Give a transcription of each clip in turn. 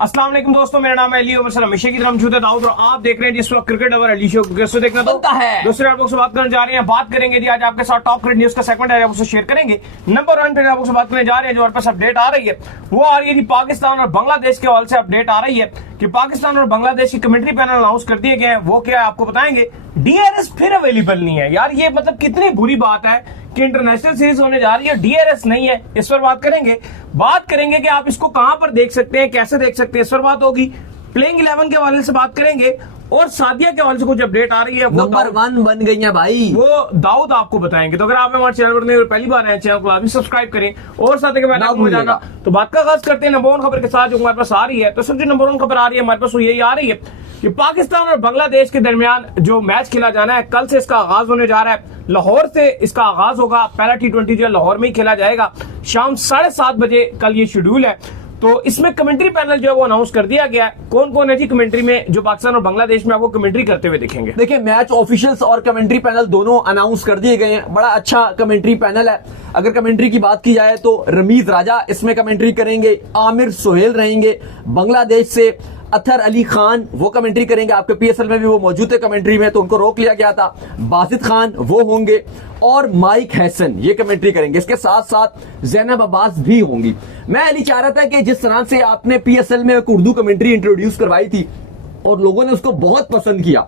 अस्सलाम वालेकुम दोस्तों, मेरा नाम है अली उमर, हमेशा की तरह मौजूद है दाऊद और आप देख रहे हैं जिस वक्त क्रिकेट अवर अली शो। कैसे देखना तो है दूसरे आप लोग से बात करने जा रहे हैं। बात करेंगे जी आज आपके साथ टॉप क्रिकेट न्यूज का सेगमेंट है, आप उससे शेयर करेंगे। नंबर 1 पे आप लोग से बात करने जा रहे हैं, जो हमारे पास अपडेट आ रही है वो आ रही है जी पाकिस्तान और बांग्लादेश के हवाले से अपडेट आ रही है कि पाकिस्तान और बांग्लादेश की कमेंट्री पैनल अनाउंस कर दिए गए हैं। वो क्या है आपको बताएंगे। डीआरएस फिर अवेलेबल नहीं है यार, ये मतलब कितनी बुरी बात है कि इंटरनेशनल सीरीज होने जा रही है, डीआरएस नहीं है। इस पर बात करेंगे कि आप इसको कहां पर देख सकते हैं, कैसे देख सकते हैं, इस पर बात होगी। प्लेइंग 11 के हवाले से बात करेंगे और सादिया के हवाले से कुछ अपडेट आ रही है, वो नंबर 1 बन गई है भाई, वो दाऊद आपको बताएंगे। तो अगर आप हमारे चैनल पर पहली बार आए, चैनल को आप भी सब्सक्राइब करें और साथ हो जाएगा। तो बात का आगाज करते हैं नंबर 1 खबर के साथ जो हमारे पास आ रही है। तो सबसे नंबर 1 खबर आ रही है हमारे पास, वो यही आ रही है कि पाकिस्तान और बांग्लादेश के दरमियान जो मैच खेला जाना है, कल से इसका आगाज होने जा रहा है। लाहौर से इसका आगाज होगा। पहला T20 जो लाहौर में ही खेला जाएगा, शाम 7:30 बजे कल ये शेड्यूल है। तो इसमें कमेंट्री पैनल जो है वो अनाउंस कर दिया गया है। कौन कौन है जी कमेंट्री में, जो पाकिस्तान और बांग्लादेश में आपको कमेंट्री करते हुए दिखेंगे। देखिए, मैच ऑफिशियल्स और कमेंट्री पैनल दोनों अनाउंस कर दिए गए हैं। बड़ा अच्छा कमेंट्री पैनल है। अगर कमेंट्री की बात की जाए तो रमीज राजा इसमें कमेंट्री करेंगे, आमिर सोहेल रहेंगे बांग्लादेश से, अतर अली खान वो कमेंट्री करेंगे। आपके पीएसएल में भी वो मौजूद है कमेंट्री में, तो उनको रोक लिया गया था। बासित खान वो होंगे और माइक हैसन ये कमेंट्री करेंगे। इसके साथ साथ जैनब अब्बास भी होंगी। मैं अली चाह रहा था कि जिस तरह से आपने पीएसएल में एक उर्दू कमेंट्री इंट्रोड्यूस करवाई थी और लोगों ने उसको बहुत पसंद किया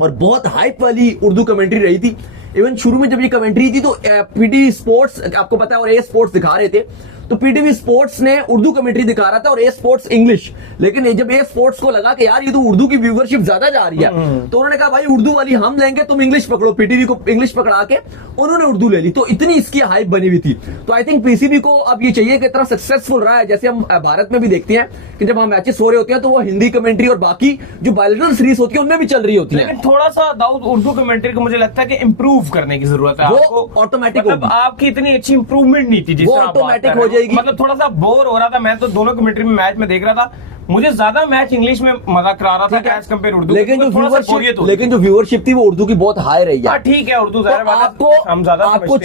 और बहुत हाइप वाली उर्दू कमेंट्री रही थी। इवन शुरू में जब ये कमेंट्री थी तो पीटीवी स्पोर्ट्स आपको पता है और ए स्पोर्ट्स दिखा रहे थे, तो पीटीवी स्पोर्ट्स ने उर्दू कमेंट्री दिखा रहा था और ए स्पोर्ट्स इंग्लिश। लेकिन जब ए स्पोर्ट्स को लगा कि यार ये तो उर्दू की व्यूवरशिप ज्यादा जा रही है, तो उन्होंने कहा भाई उर्दू वाली हम लेंगे, तुम इंग्लिश पकड़ो। पीटीवी को इंग्लिश पकड़ा के उन्होंने उर्दू ले ली, तो इतनी इसकी हाइप बनी हुई थी। तो आई थिंक पीसीबी को अब ये चाहिए कि इतना सक्सेसफुल रहा है, जैसे हम भारत में भी देखते हैं कि जब हम मैचेस हो रहे होते हैं तो वो हिंदी कमेंट्री और बाकी जो बायलैटरल सीरीज होती है उनमें भी चल रही होती है। लेकिन थोड़ा सा दाऊद उर्दू कमेंट्री को मुझे लगता है कि इंप्रूव करने की जरूरत है। वो ऑटोमेटिक मतलब आपकी इतनी अच्छी इंप्रूवमेंट नहीं थी, वो ऑटोमेटिक हो जाएगी। मतलब थोड़ा सा बोर हो रहा था। मैं तो दोनों कमेंट्री में मैच में देख रहा था, मुझे ज्यादा मैच इंग्लिश में मजा करा रहा था एज कंपेयर उर्दू। लेकिन जो व्यूअरशिप थी वो उर्दू की बहुत हाई रही है। ठीक है, उर्दू आपको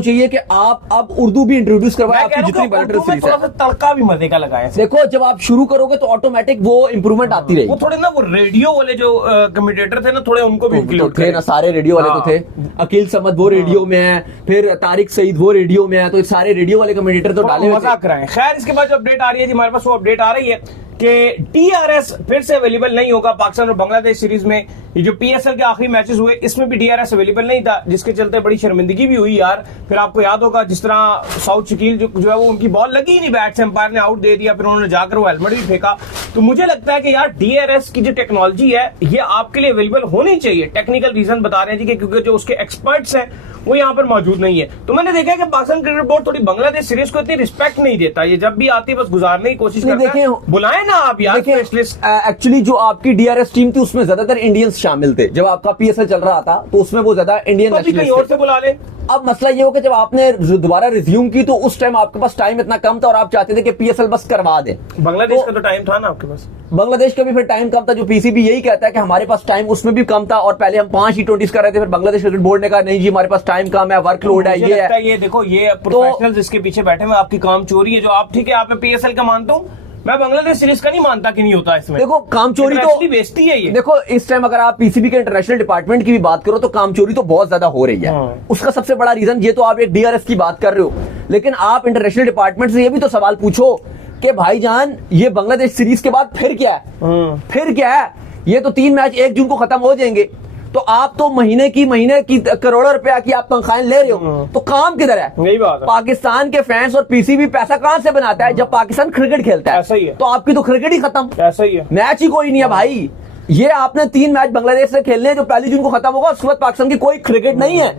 चाहिए कि आप अब उर्दू भी इंट्रोड्यूस करवाएं आपकी जितनी बायलैटरल सीरीज है। तड़का भी मजे का लगाया। देखो, जब आप शुरू करोगे तो ऑटोमेटिक वो इंप्रूवमेंट आती रहेगी। वो थोड़े ना वो रेडियो वाले जो कमेंटेटर थे ना, थोड़े उनको भी इंक्लूड थे ना, सारे रेडियो वाले तो थे। अकील समद वो रेडियो में है, फिर तारिक सईद वो रेडियो में है, तो सारे रेडियो वाले कमेंटेटर तो डाले मजाक कराएं। खैर, इसके बाद जो अपडेट आ रही है जी हमारे पास, वो अपडेट आ रही है कि डीआरएस फिर से अवेलेबल नहीं होगा पाकिस्तान और बांग्लादेश सीरीज में। ये जो पीएसएल के आखिरी मैचेस हुए इसमें भी डीआरएस अवेलेबल नहीं था, जिसके चलते बड़ी शर्मिंदगी भी हुई यार। फिर आपको याद होगा जिस तरह साउथ शकील जो है वो उनकी बॉल लगी ही नहीं, बैट से एम्पायर ने आउट दे दिया, फिर उन्होंने जाकर वो हेलमेट भी फेंका। तो मुझे लगता है कि यार डीआरएस की जो टेक्नोलॉजी है ये आपके लिए अवेलेबल होनी चाहिए। टेक्निकल रीजन बता रहे हैं जी क्योंकि जो उसके एक्सपर्ट्स हैं वो यहाँ पर मौजूद नहीं है। तो मैंने देखा कि पाकिस्तान क्रिकेट बोर्ड थोड़ी बांग्लादेश सीरीज को इतनी रिस्पेक्ट नहीं देता। ये जब भी आती है बस गुजारने की कोशिश करता है। बुलाए ना आप यार। एक्चुअली जो आपकी डीआरएस टीम थी उसमें ज्यादातर इंडियंस शामिल थे। जब आपका पीएसएल चल रहा था तो उसमें वो ज्यादा इंडियन कहीं और से बुला ले। अब मसला ये हो कि जब आपने दोबारा रिज्यूम की तो उस टाइम आपके पास टाइम इतना कम था और आप चाहते थे कि पीएसएल बस करवा दे। बांग्लादेश का तो टाइम था ना आपके पास। बांग्लादेश का भी फिर टाइम कम था। जो पीसीबी यही कहता है कि हमारे पास टाइम उसमें भी कम था और पहले हम 5 T20 कर रहे थे, फिर बांग्लादेश क्रिकेट बोर्ड ने कहा नहीं जी हमारे पास टाइम कम है, वर्कलोड है, ये है। ये देखो, ये प्रोफेशनल्स इसके पीछे बैठे हुए आपकी काम चोरी है। जो आप ठीक है, आप पीएसएल का मानता हूँ, मैं बांग्लादेश सीरीज का नहीं मानता कि नहीं होता इसमें। देखो, काम चोरी तो बेइज्जती है ये। देखो, इस टाइम अगर आप पीसीबी के इंटरनेशनल डिपार्टमेंट की भी बात करो तो काम चोरी तो बहुत ज्यादा हो रही है। उसका सबसे बड़ा रीजन ये तो आप एक डीआरएस की बात कर रहे हो, लेकिन आप इंटरनेशनल डिपार्टमेंट से ये भी तो सवाल पूछो कि भाईजान ये बांग्लादेश सीरीज के बाद फिर क्या है। फिर क्या है? ये तो 3 मैच 1 जून को खत्म हो जाएंगे, तो आप तो महीने की करोड़ों रुपया की आप तनख्वाहें ले रहे हो, तो काम किधर है? यही बात है। पाकिस्तान के फैंस और पीसीबी पैसा कहां से बनाता है? जब पाकिस्तान क्रिकेट खेलता है। ऐसा ही है। तो आपकी तो क्रिकेट ही खत्म। ऐसा ही है, मैच ही कोई नहीं है भाई। ये आपने 3 मैच बांग्लादेश से खेलने हैं जो 1 जून को खत्म होगा, उसके बाद पाकिस्तान की कोई क्रिकेट नहीं है।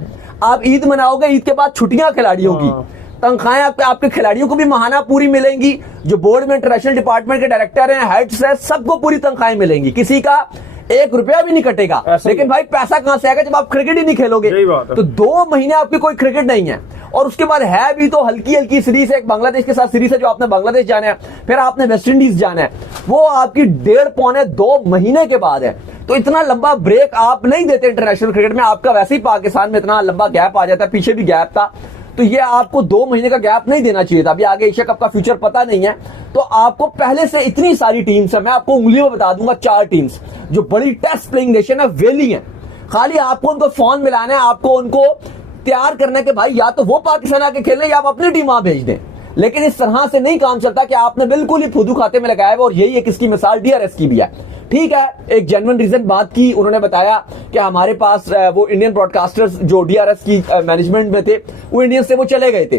आप ईद मनाओगे, ईद के बाद छुट्टियां खिलाड़ियों की, तनख्वाहें आपके खिलाड़ियों को भी महाना पूरी मिलेंगी। जो बोर्ड में इंटरनेशनल डिपार्टमेंट के डायरेक्टर हैं, हेड्स हैं, सबको पूरी तनख्वाहें मिलेंगी, किसी का 1 रुपया भी नहीं कटेगा। लेकिन भाई पैसा कहां से आएगा जब आप क्रिकेट ही नहीं खेलोगे? तो 2 महीने आपकी कोई क्रिकेट नहीं है। और उसके बाद है भी तो हल्की हल्की सीरीज है। एक बांग्लादेश के साथ सीरीज है जो आपने बांग्लादेश जाना है, फिर आपने वेस्ट इंडीज जाना है, वो आपकी 1.5-2 महीने के बाद है। तो इतना लंबा ब्रेक आप नहीं देते इंटरनेशनल क्रिकेट में। आपका वैसे ही पाकिस्तान में इतना लंबा गैप आ जाता है, पीछे भी गैप था। तो ये आपको 2 महीने का गैप नहीं देना चाहिए था। अभी आगे एशिया कप का फ्यूचर पता नहीं है, तो आपको पहले से इतनी सारी टीम्स है, मैं आपको उंगलियों में बता दूंगा 4 टीम्स जो बड़ी टेस्ट प्लेइंग नेशन है, वेली है। खाली आपको उनको फोन मिलाना है, आपको उनको तैयार करना है कि भाई या तो वो पाकिस्तान आके खेले या आप अपनी टीम वहां भेज दें। लेकिन इस तरह से नहीं काम चलता कि आपने बिल्कुल ही फुदू खाते में लगाया हुआ। और यही एक इसकी मिसाल डीआरएस की भी है। ठीक है, एक जेन्युइन रीजन बात की, उन्होंने बताया कि हमारे पास वो इंडियन ब्रॉडकास्टर्स जो डीआरएस की मैनेजमेंट में थे, वो इंडियन से वो चले गए थे,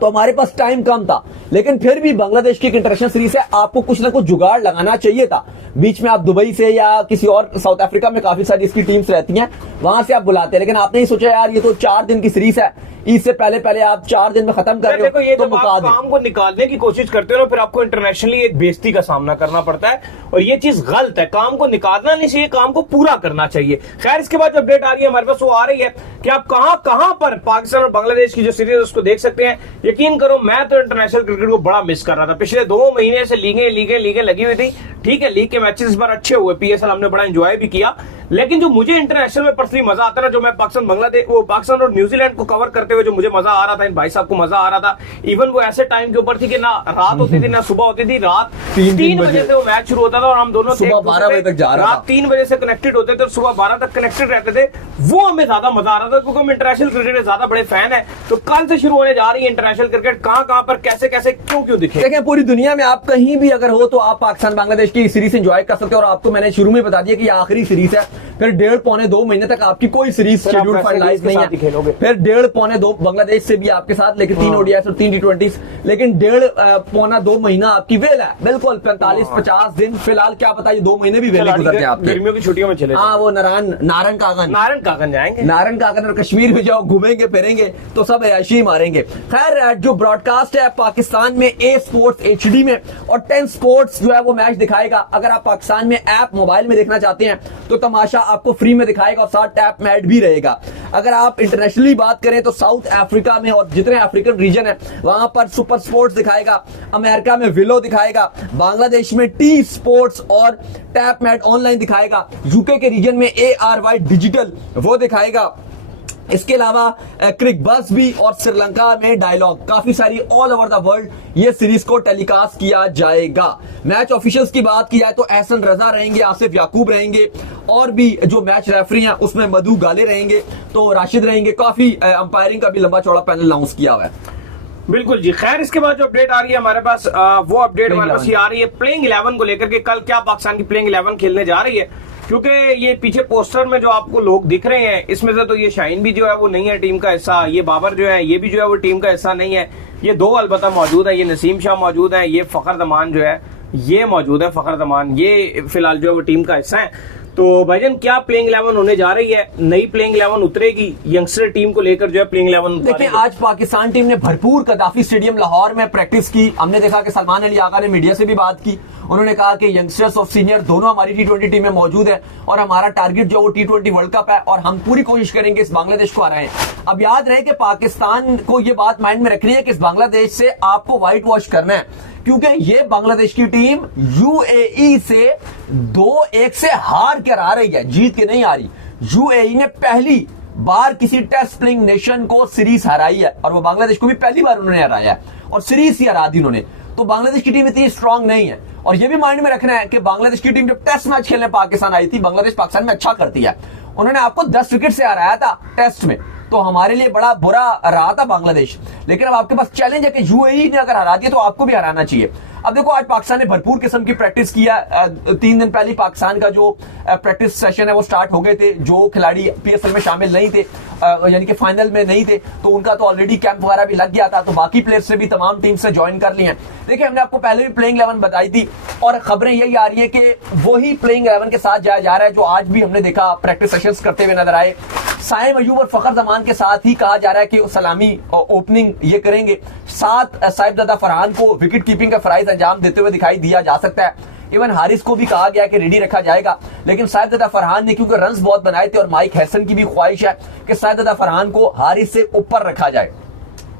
तो हमारे पास टाइम कम था। लेकिन फिर भी बांग्लादेश की एक इंटरनेशनल सीरीज है, आपको कुछ ना कुछ जुगाड़ लगाना चाहिए था। बीच में आप दुबई से या किसी और, साउथ अफ्रीका में काफी सारी इसकी टीम्स रहती हैं, वहां से आप बुलाते हैं। लेकिन आपने ही सोचा यार ये तो 4 दिन की सीरीज है, इससे पहले आप 4 दिन में खत्म कर रहे हो, ये तो जब आप काम को निकालने की कोशिश करते हो, फिर आपको इंटरनेशनली एक बेइज्जती का सामना करना पड़ता है, और ये चीज गलत है। काम को निकालना नहीं चाहिए, काम को पूरा करना चाहिए। खैर, इसके बाद जो अपडेट आ रही है हमारे पास, वो आ रही है कि आप कहां पर पाकिस्तान और बांग्लादेश की जो सीरीज है उसको देख सकते हैं। यकीन करो, मैं तो इंटरनेशनल क्रिकेट को बड़ा मिस कर रहा था। पिछले 2 महीने से लीगें लगी हुई थी। ठीक है, लीग के मैचेस इस बार अच्छे हुए, पीएसएल हमने बड़ा एंजॉय भी किया। लेकिन जो मुझे इंटरनेशनल में पर्सनली मजा आता है ना, जो मैं पाकिस्तान और न्यूजीलैंड को कवर करते हुए जो मुझे मजा आ रहा था, इन भाई साहब को मजा आ रहा था। इवन वो ऐसे टाइम के ऊपर थी कि ना रात होती थी ना सुबह होती थी। रात 3 बजे से वो मैच शुरू होता था और हम दोनों सुबह 12 बजे तक जा रहा था। रात 3 बजे से कनेक्टेड होते थे और सुबह 12 तक कनेक्टेड रहते थे। वो हमें ज्यादा मजा आ रहा था, क्योंकि हम इंटरनेशनल क्रिकेट के ज्यादा बड़े फैन है। तो कल से शुरू होने जा रही है इंटरनेशनल क्रिकेट, कहां पर कैसे क्यों दिखे। देखें, पूरी दुनिया में आप कहीं भी अगर हो तो आप पाकिस्तान बांग्लादेश की सीरीज एंजॉय कर सकते हो। और आपको मैंने शुरू में बता दिया कि ये आखिरी सीरीज है, फिर 1.5-2 महीने तक आपकी कोई सीरीज शेड्यूल फाइनलाइज नहीं है। फिर 1.5-2 बांग्लादेश से भी आपके साथ, लेकिन 3 ओडीआई और 3 T20, लेकिन 1.5-2 महीना आपकी वेल है, बिल्कुल 45-50 दिन। फिलहाल क्या पता ये 2 महीने भी वेले गुजर जाए आपके, गर्मियों की छुट्टियों में चले। हाँ, वो नारन कागन जाएंगे, नारन कागन और कश्मीर में जाओ, घूमेंगे फिरेंगे तो सब ऐशी मारेंगे। खैर, जो ब्रॉडकास्ट है पाकिस्तान में ए स्पोर्ट्स HD में और 10 स्पोर्ट्स जो है वो मैच दिखाएगा। अगर आप पाकिस्तान में ऐप मोबाइल में देखना चाहते हैं तो तमाशा आपको फ्री में दिखाएगा और साथ टैप मैट भी रहेगा। अगर आप इंटरनेशनली बात करें तो साउथ अफ्रीका में और जितने अफ्रीकन रीजन है वहां पर सुपर स्पोर्ट्स दिखाएगा, अमेरिका में विलो दिखाएगा, बांग्लादेश में टी स्पोर्ट्स और टैप मैट ऑनलाइन दिखाएगा, यूके के रीजन में ARY डिजिटल वो दिखाएगा। इसके अलावा क्रिक बस भी और श्रीलंका में डायलॉग, काफी सारी ऑल ओवर द वर्ल्ड ये सीरीज को टेलीकास्ट किया जाएगा। मैच ऑफिशियल्स की बात की जाए तो एहसन रजा रहेंगे, आसिफ याकूब रहेंगे, और भी जो मैच रेफरी हैं उसमें मधु गाले रहेंगे, तो राशिद रहेंगे। काफी अंपायरिंग का भी लंबा चौड़ा पैनल अनाउंस किया हुआ है। बिल्कुल जी। खैर, इसके बाद जो अपडेट आ रही है हमारे पास, वो अपडेट हमारे पास ये आ रही है प्लेइंग 11 को लेकर के। कल क्या पाकिस्तान की प्लेइंग 11 खेलने जा रही है, क्योंकि ये पीछे पोस्टर में जो आपको लोग दिख रहे हैं, इसमें से तो ये शाहीन भी जो है वो नहीं है टीम का हिस्सा, ये बाबर जो है ये भी जो है वो टीम का हिस्सा नहीं है। ये 2 अलबत्ता मौजूद है, ये नसीम शाह मौजूद है, ये फखर जमान जो है ये मौजूद है। फखर जमान ये फिलहाल जो है वो टीम का हिस्सा है। तो भाईजान, क्या प्लेइंग 11 होने जा रही है? नई प्लेइंग 11 उतरेगी यंगस्टर टीम को लेकर जो है प्लेइंग 11। देखिए, आज पाकिस्तान टीम ने भरपूर कदाफी स्टेडियम लाहौर में प्रैक्टिस की। हमने देखा कि सलमान अली आगा ने मीडिया से भी बात की, उन्होंने कहा कि यंगस्टर्स और सीनियर दोनों हमारी T20 टीम में मौजूद है और हमारा टारगेट जो वो T20 वर्ल्ड कप है और हम पूरी कोशिश करेंगे इस बांग्लादेश को हराएं। अब याद रहे कि पाकिस्तान को ये बात माइंड में रखनी है कि इस बांग्लादेश से आपको व्हाइट वॉश करना है, क्योंकि ये बांग्लादेश की टीम UAE से 2-1 से हार कर आ रही है, जीत के नहीं आ रही। UAE ने पहली बार किसी टेस्ट प्लेइंग नेशन को सीरीज हराई है और वो बांग्लादेश को भी पहली बार उन्होंने हराया है और सीरीज ही हरा दी उन्होंने। तो बांग्लादेश की टीम इतनी स्ट्रांग नहीं है। और ये भी माइंड में रखना है कि बांग्लादेश की टीम जब टेस्ट मैच खेलने पाकिस्तान आई थी, बांग्लादेश पाकिस्तान में अच्छा करती है, उन्होंने आपको 10 विकेट से हराया था टेस्ट में, तो हमारे लिए बड़ा बुरा रहा था बांग्लादेश। लेकिन अब आपके पास चैलेंज है कि UAE ने अगर हरा दिया तो आपको भी हराना चाहिए। अब देखो, आज पाकिस्तान ने भरपूर किस्म की प्रैक्टिस किया। 3 दिन पहले पाकिस्तान का जो प्रैक्टिस सेशन है वो स्टार्ट हो गए थे। जो खिलाड़ी PSL में शामिल नहीं थे, यानी कि फाइनल में नहीं थे, तो उनका तो ऑलरेडी कैंप वगैरह भी लग गया था, तो बाकी प्लेयर्स ने भी तमाम टीम से ज्वाइन कर ली हैं। देखिए, हमने आपको पहले भी प्लेइंग 11 बताई थी और खबरें यही आ रही है कि वही प्लेइंग 11 के साथ जाया जा रहा है जो आज भी हमने देखा प्रैक्टिस सेशंस करते हुए नजर आए। साइम अयूब और फखर जमान के साथ ही कहा जा रहा है कि सलामी ओपनिंग ये करेंगे। साथ साहिबजादा फरहान को विकेट कीपिंग का फराइज अंजाम देते हुए दिखाई दिया जा सकता है। इवन हारिस को भी कहा गया कि रेडी रखा जाएगा, लेकिन साहिबजादा फरहान ने क्योंकि रन्स बहुत बनाए थे और माइक हैसन की भी ख्वाहिश है कि साहिबजादा फरहान को हारिस से ऊपर रखा जाए।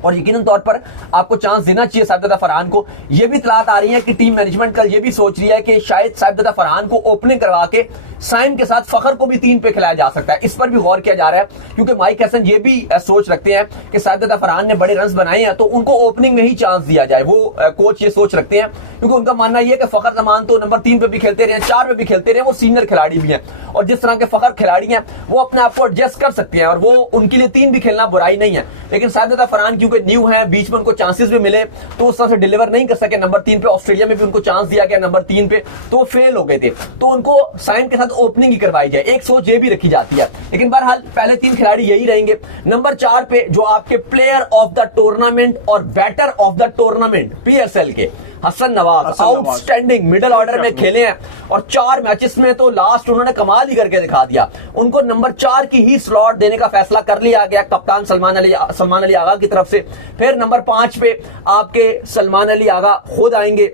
और यकीनन तौर पर आपको चांस देना चाहिए साहिबजादा फरहान को। ये भी इतलात आ रही है कि टीम मैनेजमेंट कल ये भी सोच रही है कि शायद साहिबजादा फरहान को ओपनिंग करवा के साइम के साथ फखर को भी 3 पे खिलाया जा सकता है। इस पर भी गौर किया जा रहा है, क्योंकि माइक हसन ये भी सोच रखते हैं कि साहिबजादा फरहान ने बड़े रन बनाए हैं तो उनको ओपनिंग में ही चांस दिया जाए। वो कोच ये सोच रखते हैं, क्योंकि उनका मानना यह है कि फखर जमान तो नंबर 3 पे भी खेलते रहे, 4 पे भी खेलते रहे, वो सीनियर खिलाड़ी भी हैं और जिस तरह के फखर खिलाड़ी हैं वो अपने आप को एडजस्ट कर सकते हैं और वो उनके लिए 3 भी खेलना बुराई नहीं है। लेकिन साहिबजादा फरहान क्योंकि न्यू है, बीच में उनको चांसेस भी मिले तो उस तरह से डिलीवर नहीं कर सके। नंबर 3 पे ऑस्ट्रेलिया में भी उनको चांस दिया गया नंबर 3 पे, तो वो फेल हो गए थे, तो उनको साइम के साथ ओपनिंग ही करवाई जाए, एक सोच ये भी रखी जाती है। लेकिन बहरहाल पहले 3 खिलाड़ी यही रहेंगे। नंबर 4 पे जो आपके प्लेयर ऑफ द टूर्नामेंट और batter of the tournament PSL के Hasan Nawaz outstanding middle order में खेले हैं और 4 मैचेस में तो लास्ट उन्होंने कमाल ही करके दिखा दिया। उनको नंबर 4 की ही स्लॉट देने का फैसला कर लिया गया कप्तान सलमान अली आगा की तरफ से। फिर नंबर 5 पे आपके सलमान अली आगा खुद आएंगे,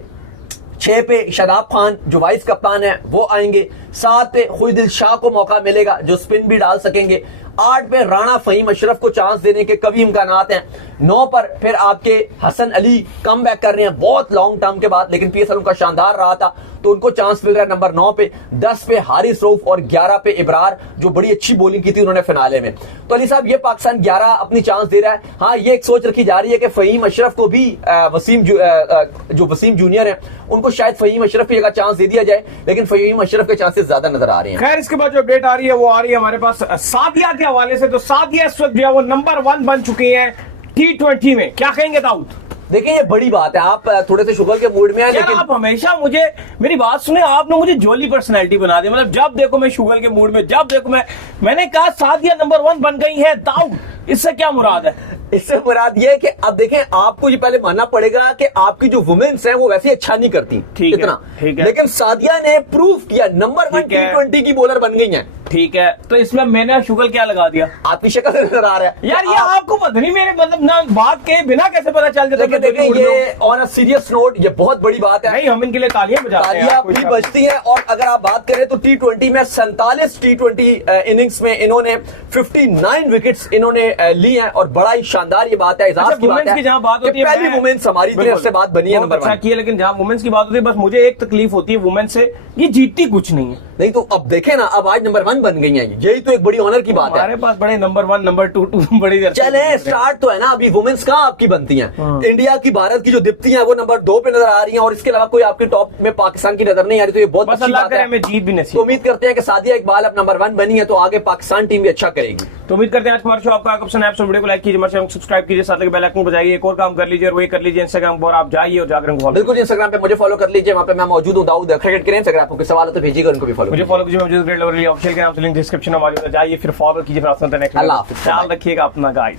6 पे शादाब खान जो वाइस कप्तान है वो आएंगे, 7 पे खुदिल शाह को मौका मिलेगा जो स्पिन भी डाल सकेंगे, 8 पे राणा फहीम अशरफ को चांस देने के कभी इम्कानात हैं, 9 पर फिर आपके हसन अली कम बैक कर रहे हैं बहुत लॉन्ग टर्म के बाद, लेकिन PSL उनका शानदार रहा था तो उनको चांस मिल रहा है नंबर 9 पे, 10 पे हारिस रऊफ और 11 पे इब्रार जो बड़ी अच्छी बॉलिंग की थी उन्होंने फिनाले में। तो अली साहब ये पाकिस्तान 11 अपनी चांस दे रहा है। हाँ, ये एक सोच रखी जा रही है कि फहीम अशरफ को भी जो वसीम जूनियर है उनको शायद फहीम अशरफ की जगह चांस दे दिया जाए, लेकिन फहीम अशरफ के चांसेस ज्यादा नजर आ रहे हैं। खैर, इसके बाद जो अपडेट आ रही है वो आ रही है हमारे पास सादिया के हवाले से। तो सादिया इस वक्त जो है वो नंबर 1 बन चुकी है T20 में। क्या कहेंगे दाऊद? देखिए ये बड़ी बात है, आप थोड़े से शुगर के मूड में हैं, लेकिन आप हमेशा मुझे मेरी बात सुने, आपने मुझे जोली पर्सनैलिटी बना दी। मतलब जब देखो मैं शुगर के मूड में, जब देखो मैंने कहा सादिया नंबर 1 बन गई है। दाऊद, इससे क्या मुराद है? इससे मुराद ये है कि अब देखें, आपको ये पहले मानना पड़ेगा कि आपकी जो वुमेन्स हैं वो वैसे अच्छा नहीं करती इतना, लेकिन सादिया ने प्रूव किया नंबर 1 T20 की बॉलर बन गई हैं। ठीक है, तो इसमें मैंने शुगर क्या लगा दिया? आपकी शक्ल से नजर आ रहा है यार, ये आपको पता नहीं मेरे मतलब ना बात के बिना कैसे पता चल जाता? देखिए ये ऑन अ सीरियस नोट ये बहुत बड़ी बात है। नहीं, हम इनके लिए तालियां बजाते हैं, तालियां भी बजती हैं। और अगर आप बात करें तो T20 में 47 T20 इनिंग्स में इन्होंने 59 विकेट्स इन्होंने ली हैं और बड़ा ही शानदार ये बात है, इजाज की बात है। जहां बात होती है पहली वुमेन्स हमारी तरफ से बात बनी है नंबर 1 की है, लेकिन जहां वुमेन्स की बात होती है बस मुझे एक तकलीफ होती है वुमेन से, ये जीतती कुछ नहीं है। नहीं तो अब देखें ना, अब आज नंबर 1 बन गई है, यही तो एक बड़ी ऑनर की बात है। हमारे पास बड़े नंबर 1 नंबर 2 बड़ी चले स्टार्ट तो है ना, अभी वुमेन्स कहाँ आपकी बनती हैं। इंडिया की भारत की जो दीप्ति हैं वो नंबर 2 पे नजर आ रही हैं और इसके अलावा कोई आपकी टॉप में पाकिस्तान की नजर नहीं आ रही, तो ये बहुत अच्छी बात है। जीत भी नहीं, तो उम्मीद करते हैं कि सादिया इकबाल अब नंबर 1 बनी है तो आगे पाकिस्तान टीम भी अच्छा करेगी। तो उम्मीद करते हैं आज हमारे शो आपका पसंद आया। वीडियो को लाइक कीजिए, हमारे चैनल को सब्सक्राइब कीजिए, साथ ही बेल आइकन बजाइए। एक और काम कर लीजिए और वही कर लीजिए इंस्टाग्राम पर आप जाइए और जाकर फॉलो। बिल्कुल, इंस्टाग्राम पे मुझे फॉलो कर लीजिए, वहां पे मैं मौजूद हूं, दाऊद क्रिकेट के इंस्टाग्राम पे। कोई सवाल हो तो भेजिएगा, उनको भी फॉलो मुझे फॉलो कीजिए। मुझे ग्रेट लेवल ऑफिशियल के नाम से लिंक डिस्क्रिप्शन में मौजूद है, जाइए फिर फॉलो कीजिए। फिर अल्लाह हाफिज़, ख्याल रखिएगा अपना गाइस।